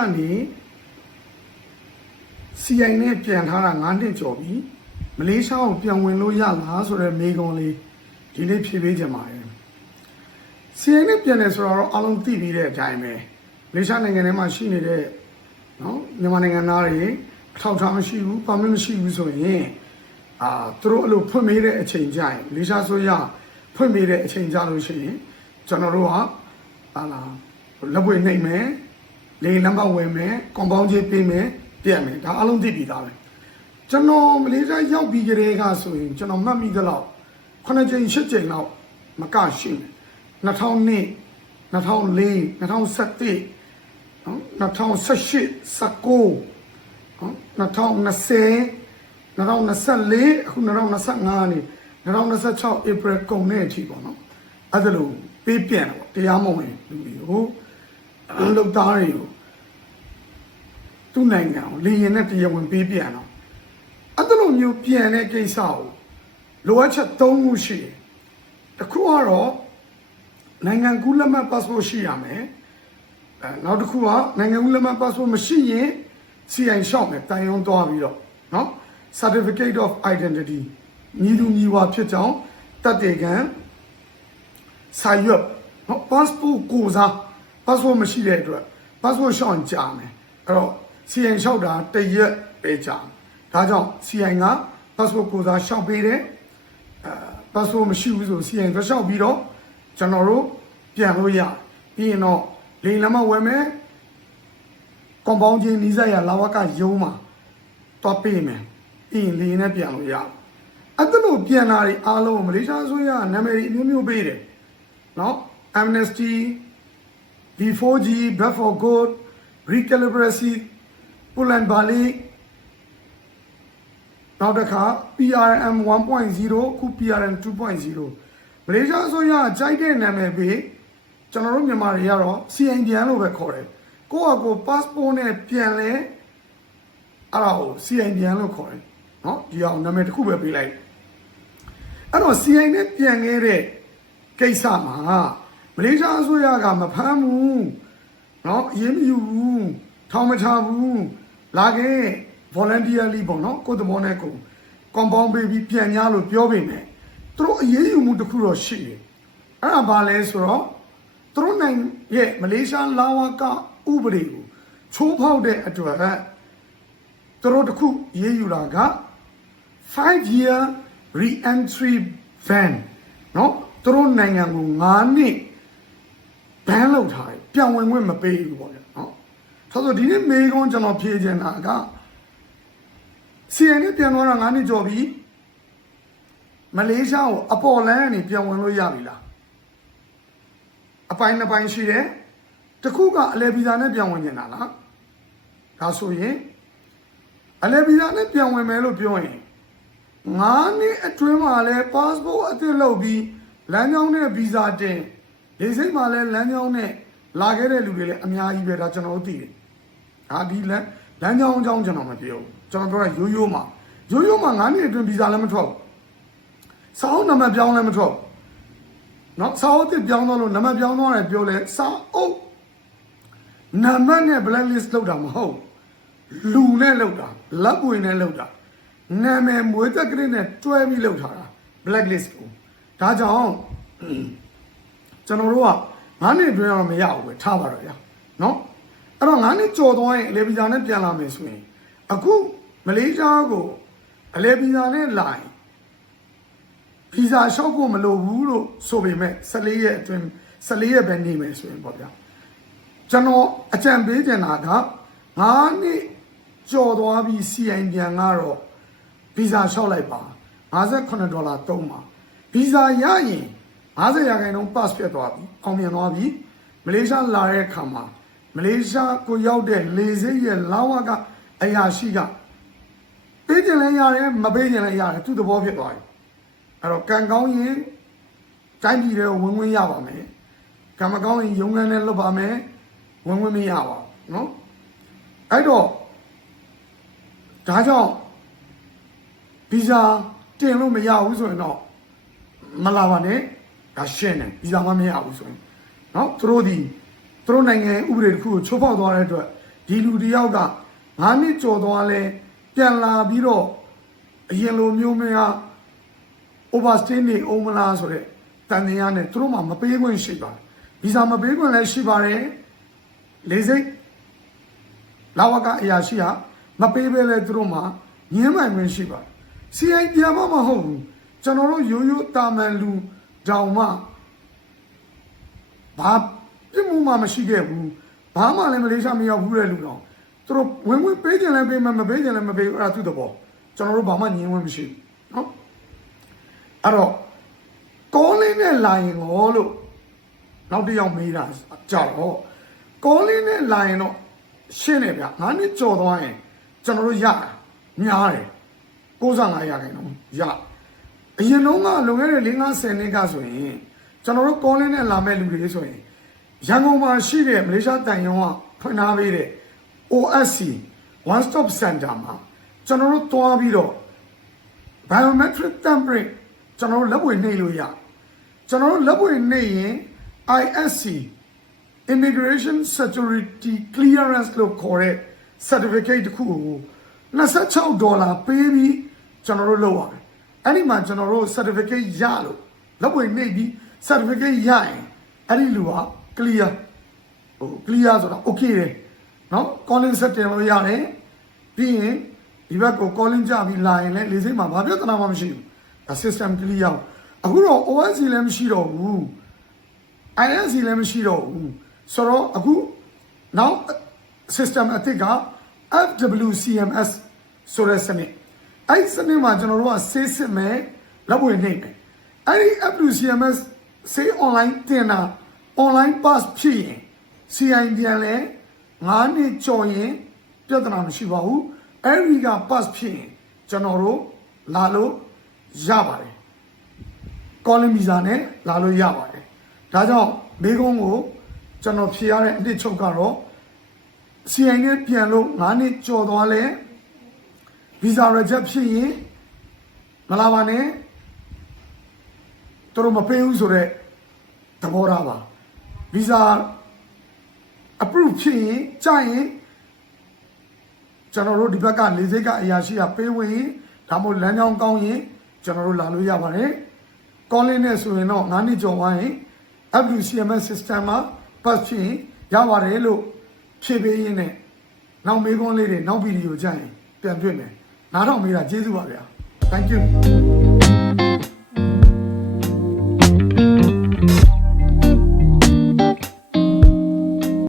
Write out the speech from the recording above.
ကနေ CI နဲ့ပြန်ထားတာ9နှစ်ကျော်ပြီမလေးရှားကိုပြန်ဝင်လို့ရလားဆိုတဲ့မေးခွန်းလေးဒီနေ့ဖြေပေးချင်ပါတယ် CI နဲ့ပြန်တယ်ဆိုတော့အားလုံးသိပြီးတဲ့အတိုင်းပဲမလေးရှားနိုင်ငံထဲမှာရှိနေတဲ့နော်မြန်မာနိုင်ငံသားတွေအထောက်အထားမရှိဘူးပါမစ်မရှိဘူးဆိုရင်သူတို့အဲ့လိုဖွင့်ပေးတဲ့အချိန်ကြရင်မလေးရှားဆိုရဖွင့်ပေးတဲ့အချိန်ကြလို့ရှိရင်ကျွန်တော်တို့ကလက်ပွေနှိမ့်မယ်လေနံပါတ်ဝင်မယ်ကွန်ပေါင်းကြီးပေးမယ်ပြန်မယ်ဒါအားလုံးသိပြီးသားပဲကျွန်တော်မလေးရှားရောက်ပြီးကြတဲ့ကဆိုရင်ကျွန်တော်မှတ်မိသလောက်9ကြိမ်10ကြိမ်လောက်မကရှိတယ်2002 2004 2017နော်2018 19နော်2020 2024အခု2025နေ2026 April ကုန်တဲ့အထိပေါ့နော်အဲ့ဒါလို့ပေးပြန်တော့တရားမဝင်လူတွေကိုလောက်သားတွေကိုသူ့နိုင်ငံကိုလေရင်နဲ့တရားဝင်ပေးပြန်တော့အဲ့ဒါလိုမျိုးပြန်တဲ့ကိစ္စကိုလိုအပ်ချက်၃ခုရှိတယ်တစ်ခုကတော့နိုင်ငံကူးလက်မှတ် passport ရှိရမယ်နောက်တစ်ခုကနိုင်ငံကူးလက်မှတ် passport မရှိရင် CI ရှောက်မယ်တိုင်ရုံးသွားပြီးတော့နော် certificate of identity ညီလူညီဝါဖြစ်ကြောင်းတက်တဲ့ခံစာရွက်နော် passport ကိုစား passport မရှိတဲ့အတွက် passport ရှောက်ရင်ကြာမယ်အဲ့တော့ CI ရှောက်တာတရက်ပဲကြာဒါကြောင့် CI က passport ကိုစားရှောက်ပေးတယ်passport မရှိဘူးဆို CI ကိုရှောက်ပြီးတော့ကျွန်တော်တို့ပြန်လို့ရပြီးရင်တော့လေလမ်းမဝယ်မယ်ကွန်ပေါင်းချင်းနီးစပ်ရလာဝကရုံးမှာတော့ပေးမယ်ပြီးရင်လေနဲ့ပြန်လို့ရအဲ့ဒါလို့ပြန်လာတွေအားလုံးမလေးရှားဆိုရနာမည်အမျိုးမျိုးပေးတယ်နော် Amnesty B4G Back for Good Recalibration Pull&Bali နောက်တစ်ခါ PRM 1.0 ခု PRM 2.0 မလေးရှားဆိုရကြိုက်တဲ့နာမည်ပေးကျွန်တော်တို့မြန်မာတွေကတော့ CI ပြန်လို့ပဲခေါ်တယ်ကိုယ့်အကို passport နဲ့ပြန်လဲအဲ့ဒါကို CI ပြန်လို့ခေါ်တယ်နော်ဒီအောင်နာမည်တစ်ခုပဲပေးလိုက်အဲ့တော့ CI နဲ့ပြန်ခဲ့တဲ့ကိစ္စမှာမလေးရှားအစိုးရကမဖမ်းဘူးနော်အရေးမယူဘူးထောင်မချဘူးလာခဲ့ voluntarily ပေါ့နော်ကိုယ်သဘောနဲ့ကို compound ပေးပြီးပြန်냐လို့ပြောပေမဲ့သူတို့အရေးယူမှုတစ်ခုတော့ရှိတယ်အဲ့ဒါဘာလဲဆိုတော့သူတို့နိုင်ငံရဲ့မလေးရှားလာဝကဥပဒေကိုချိုးဖောက်တဲ့အတွက်သူတို့တစ်ခုရေးယူတာက 5-year re-entry ban နော်သူတို့နိုင်ငံကို9နှစ် ban လုပ်ထားတယ်ပြန်ဝင်ခွင့်မပေးဘူးပေါ့လေနော်ဆိုဒီနေ့မေးခွန်းကျွန်တော်ဖြေချင်တာက CI နဲ့ပြန်သွားတာ9နှစ်ကျော်ပြီမလေးရှားကိုအပေါ်လန်းကနေပြန်ဝင်လို့ရပြီလားအပိုင်းနှစ်ပိုင်းရှိတယ်တစ်ခုကအလဲဗီဇာနဲ့ပြန်ဝင်နေတာလားဒါဆိုရင်အလဲဗီဇာနဲ့ပြန်ဝင်မယ်လို့ပြောရင်9နှစ်အတွင်းမှာလဲ passport အသစ်လုပ်ပြီးလမ်းကြောင်းနဲ့ဗီဇာတင်ဒီစိတ်မှာလဲလမ်းကြောင်းနဲ့လာခဲ့တဲ့လူတွေလည်းအများကြီးပဲဒါကျွန်တော်တို့သိတယ်ဒါဒီလမ်းကြောင်းအကြောင်းကျွန်တော်မပြောဘူးကျွန်တော်ပြောတာရိုးရိုးမှာ9နှစ်အတွင်းဗီဇာလည်းမထွက်ဘူးစာအုပ်နံပါတ်ပြောင်းလည်းမထွက်ဘူးနော်စာအုပ်တစ်ပြောင်းတော့လို့နံပါတ်ပြောင်းသွားတယ်ပြောလဲစာအုပ်နံပါတ်နဲ့ blacklist လောက်တာမဟုတ်လူနဲ့လောက်တာလက်ပွေနဲ့လောက်တာနာမည်မွေးသက်ကလေးနဲ့တွဲပြီးလောက်ထားတာ blacklist ကိုဒါကြောင့်ကျွန်တော်တို့က9နှစ်အတွင်းတော့မရဘူးပဲထားပါတော့ဗျာနော်အဲ့တော့9နှစ်ကျော်သွားရင်အလေဗီဇာနဲ့ပြန်လာမယ်ဆိုရင်အခုမလေးရှားကိုအလေဗီဇာနဲ့လာရင်ဗီဇာလျှောက်ဖို့မလိုဘူးလို့ဆိုပေမဲ့14ရက်အတွင်း14ရက်ပဲနေမယ်ဆိုရင်ပေါ့ဗျာကျွန်တော်အကြံပေးချင်တာက9နှစ်ကျော်သွားပြီး CI ပြန်ကတော့ဗီဇာလျှောက်လိုက်ပါ$58သုံးပါဗီဇာရရင်50% pass ဖြစ်သွားပြီအောင်မြင်သွားပြီမလေးရှားလာတဲ့အခါမှာမလေးရှားကိုရောက်တဲ့လေဆိပ်ရဲ့လာဝကအရာရှိကပေးကြလည်းရတယ်မပေးကြလည်းရတယ်သူ့သဘောဖြစ်သွားပြီအဲ့တော့ကံကောင်းရင်တိုင်းပြည်တွေကိုဝင်ဝင်ရပါမယ်ကံမကောင်းရင်ရုံးခန်းနဲ့လွတ်ပါမယ်ဝင်ဝင်မရပါဘူးနော်အဲ့တော့ဒါကြောင့်ဗီဇာတင်လို့မရဘူးဆိုရင်တော့မလာပါနဲ့ဒါရှင်းတယ်ဗီဇာမရဘူးဆိုရင်နော်သူတို့နိုင်ငံဥပဒေတစ်ခုကိုချိုးဖောက်သွားတဲ့အတွက်ဒ ဒီလူတယောက်က9နှစ်ကျော်သွားလဲပြန်လာပြီးတော့အရင်လိုမျိုးများ overstay နေအောင်မလားဆိုတဲ့တန်တရားနဲ့သူတို့မှမပေးခွင့်ရှိပါတယ်ဗီဇာမပေးခွင့်လည်းရှိပါတယ်လေစိတ်လာဝကအရာရှိဟာမပေးဘဲလဲသူတို့မှညှင်းမှန်ခွင့်ရှိပါတယ် CI ပြန်မဟုတ်ဘူးကျွန်တော်တို့ရိုးရိုးတာမန်လူတောင်မှဘာပြစ်မှုမှမရှိခဲ့ဘူးဘာမှလည်းမလေးရှားမရောက်ဘူးတဲ့လူတော့သူတို့ဝင်ပေးကြလည်းပေးမှမပေးကြလည်းမပေးဘူးအဲ့ဒါသူ့တဘောကျွန်တော်တို့ဘာမှညှင်းဝင်မရှိဘူးเนาะအဲ့တော့ကောလင်းနဲ့လာရင်ရောလို့နောက်တစ်ယောက်မေးတာကြောက်တော့ကောလင်းနဲ့လာရင်တော့ရှင်းတယ်ဗျ9နှစ်ကြော်သွားရင်ကျွန်တော်တို့ရများတယ်65ရာခိုင်နှုန်းရအရင်တော့ကလွန်ခဲ့တဲ့50နှစ်ကဆိုရင်ကျွန်တော်တို့ကောလင်းနဲ့လာမဲ့လူတွေဆိုရင်ရန်ကုန်မှာရှိတဲ့မလေးရှားတန်ရုံးကဖွင့်ထားပေးတဲ့ OSC One Stop Center မှာကျွန်တော်တို့တွားပြီးတော့ biometric template ကျွန်တော်တို့လက်ပွေနှိပ်လို့ရကျွန်တော်တို့လက်ပွေနှိပ်ရင် ISC Immigration Security Clearance လို့ခေါ်တဲ့ certificate တစ်ခုကို$26ပေးပြီးကျွန်တော်တို့လုပ်ရတယ်အဲ့ဒီမှာကျွန်တော်တို့ certificate ရလို့လက်ပွေနှိပ်ပြီး certificate ရရင်အဲ့ဒီလူက clear clear ဆိုတာ okay တယ်เนาะ calling set တင်လို့ရတယ်ပြီးရင်ဒီဘက်ကို calling ကြပြီးလာရင်လည်းလေစိတ်မှာဘာပြဿနာမှမရှိဘူး system clear အခုတော့ OSC လည်းမရှိတော့ဘူး ISC လည်းမရှိတော့ဘူးဆိုတော့အခုနောက် system အသစ်က FWCMS ဆိုတဲ့စနစ်အဲ့စနစ်မှာကျွန်တော်တို့ကဆေးစစ်မယ်လက်ပွေနှိပ်မယ်အဲ့ဒီ FWCMS ဆေး online တင်တာ online pass ဖြစ်ရင် CI ပြန်လဲ9နှစ်ကျော်ရင်ပြဿနာမရှိပါဘူးအဲ့ဒီက pass ဖြစ်ရင်ကျွန်တော်တို့လာလို့ရပါတယ် calling visa နဲ့လာလို့ရပါတယ်ဒါကြောင့်မိကုန်းကိုကျွန်တော်ဖြေရတဲ့အနှစ်ချုပ်ကတော့ CI နဲ့ပြန်လို့9နှစ်ကျော်သွားလဲ visa reject ဖြစ်ရင်မလာပါနဲ့တို့မပေးဘူးဆိုတော့သဘောထားပါ visa approve ဖြစ်ရင်ကြာရင်ကျွန်တော်တို့ဒီဘက်ကလေစိတ်ကအရာရှိကပေးဝင်ရင်ဒါမှမဟုတ်လမ်းကြောင်းကောင်းရင်ကျွန်တော်တို့လာလို့ရပါတယ် calling နဲ့ဆိုရင်တော့9နှစ်ကျော်သွားရင် FWCMS system မှာ pass ဖြစ်ရင်ရပါတယ်လို့ဖြေပေးရင်းနဲ့နောက်မေးခွန်းလေးတွေနောက်ဗီဒီယိုကြရင်ပြန်တွေ့မယ်နားထောင်ပေးတာကျေးဇူးပါဗျာ thank you